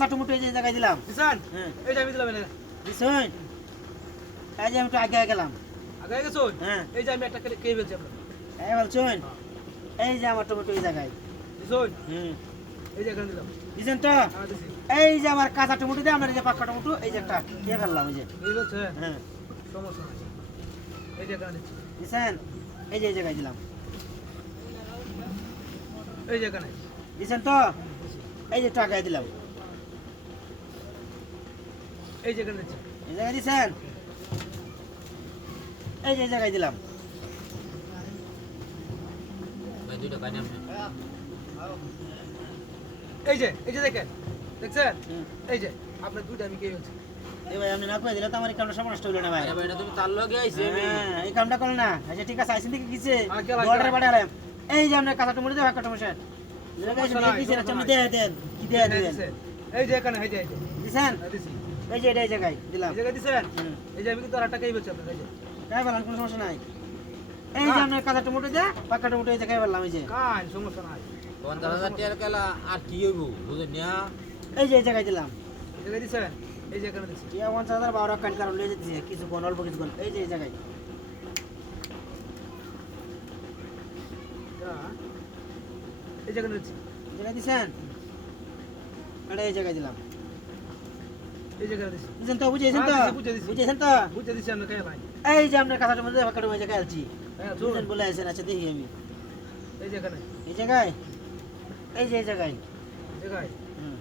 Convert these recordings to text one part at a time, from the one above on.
কাঁচা টমেটো এই যে জায়গায় দিলাম। দিছেন হ্যাঁ এই যে আমি দিলাম এটা দিছেন। এই যে আমি একটু আগে গেলাম। আগে গেছুন হ্যাঁ এই যে আমি একটা কে বলছি আপনার এই বলছেন এই যে আমার টমেটো এই জায়গায়। দিছুন হুম এই যে এখানে দিলাম দিছেন তো। দিছি এই যে আমার কাঁচা টমেটো দিয়ে আমার এই যে পাক্কা টমেটো এই যে একটা খেয়ে ফেললাম এই যে। এই বলছে হ্যাঁ সমস্যা নাই এই যে এখানে দিচ্ছি দিছেন। এই যে এই জায়গায় দিলাম। এই যে এখানে দিছেন তো। এই যে একটু আগে দিলাম। এই যে এখানে দিচ্ছি এই জায়গায় দিছেন। এই যে এই জায়গায় দিলাম। এই যে দেখেন দেখছেন হুম। এই যে আপনার দুইটা আমি কে বলছি এই ভাই আপনি না করে দিলে তো আমার এই কামটা সমস্যা হইলো না ভাই। এটা তুমি তার লগে আইছে হ্যাঁ, এই কামটা করলে না। আচ্ছা ঠিক আছে আইসিন থেকে কিছে হ্যাঁ, গেলাম, বর্ডারে গেলাম। পাঠালাম। এই যে আপনার কাঁচা টমেটো দিয়ে পাক্কা টমেটো স্যার সমস্যা নাই, কিছে সমস্যা আপনি নাই। দেন কি দেন দেন দিছেন। এই যে এখানে এই যে দিছেন। দিছি এই যে এটা এই জায়গায় দিলাম। এই জায়গায় দিছেন হুম। এই যে আমি কিন্তু আর একটা কেই বলছি আপনার এই যে খাই ফেলাম কোনো সমস্যা নাই। এই যে আপনার কাঁচা টমেটো দিয়ে পাক্কা টমেটো এই যে খাই ফেললাম এই যে। কান সমস্যা নাই 50,000 টাকার কেলা আর কি হইব বুঝেন না এই যে এই জায়গায় দিলাম। এই জায়গায় দিছেন এই যে এখানে দিছি টিয়া 50,000 12 কান কারণ লয়ে যেতেছে কিছু কোন অল্প কিছু কোন এই যে এই জায়গায়। এই জায়গায় দিচ্ছি এই জায়গায় দিছেন। এটা এই জায়গায় দিলাম। এই জায়গায় দিছি বুঝছেন তো বুঝেছেন তো হ্যাঁ, বুঝে দিছি। বুঝেছেন তো। বুঝতে দিছি আমি কে ভাই এই যে আপনার কাঁচা টমেটো দিয়ে পাক্কা টমেটো এই জায়গায় আলছি। হ্যাঁ বুঝছেন চলুন বলে আছেন আচ্ছা দেখি আমি এই যে এখানে এই জায়গায়। এই যে এই জায়গায়। জায়গায় হুম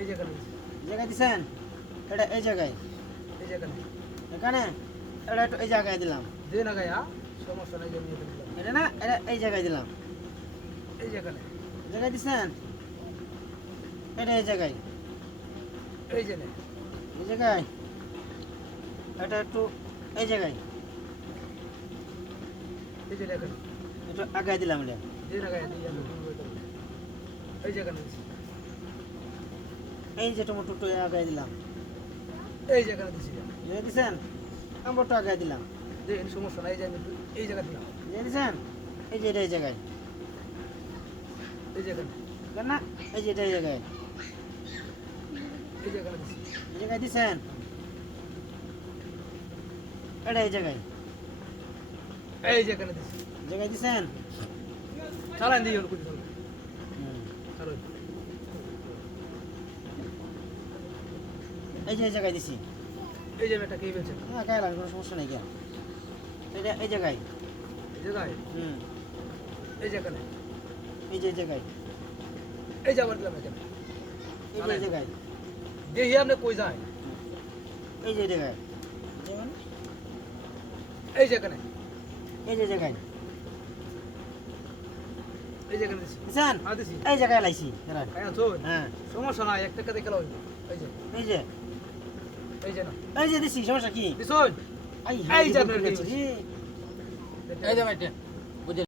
এই জায়গায় দিছি এই জায়গায় দিছেন। এটা এই জায়গায়। এই জায়গায় এখানে এটা একটু এই জায়গায় দিলাম। দে না গায়া সমস্যা নাই আমি এটা দিলাম এটা না এটা এই জায়গায় দিলাম। এই জায়গায় এই জায়গায় দিছেন। এটা এই জায়গায়। এই যে নে এই জায়গায়। এটা একটু এই জায়গায়। এই যে এখানে একটু আগায় দিলাম এটা। দে না গায়া দিয়ে আমি এই জায়গায় দিছি এই যে টমেটো আগায় দিলাম। এই জায়গায় দিছি এই জায়গায় দিছেন। আমরা একটু আগায় দিলাম। দে সমস্যা নাই এই যে আমি এই জায়গায় দিলাম এই জায়গায় দিছেন। এই যে এটা এই জায়গায়। এই জায়গায় কেন না এই যে এটা এই জায়গায়। এই জায়গায় দিছি এই জায়গায় দিছেন। এটা এই জায়গায়। এই জায়গায় দিছি এই জায়গায় দিছেন। চালান দিই ওর কুড়ি হুম। চালান এই যে এই জায়গায় দিছি। এই যে আমি একটা কে বলছি হ্যাঁ গায়ে লাগে কোনো সমস্যা নেই কেন। এটা এই জায়গায়। এই জায়গায় হুম এই জায়গায় এই যে এই জায়গায়। এই জায়গায় দিলাম এই জায়গায় এই যে এই জায়গায়। দেখি আপনি কই যায় এই যে এই জায়গায়। যেমন এই জায়গায় এই যে জায়গায়। এই জায়গায় দিছি দিছেন। হ্যাঁ দিছি এই জায়গায় লাইছি দাঁড়ান। হ্যাঁ চল হ্যাঁ সমস্যা নাই একটা কাতে খেলা হইব এই যে এই যে না এই যে দিছি সমস্যা কি? দিছুন আই এই যে হাই আপনার গেছি রে। এই যে ভাইটা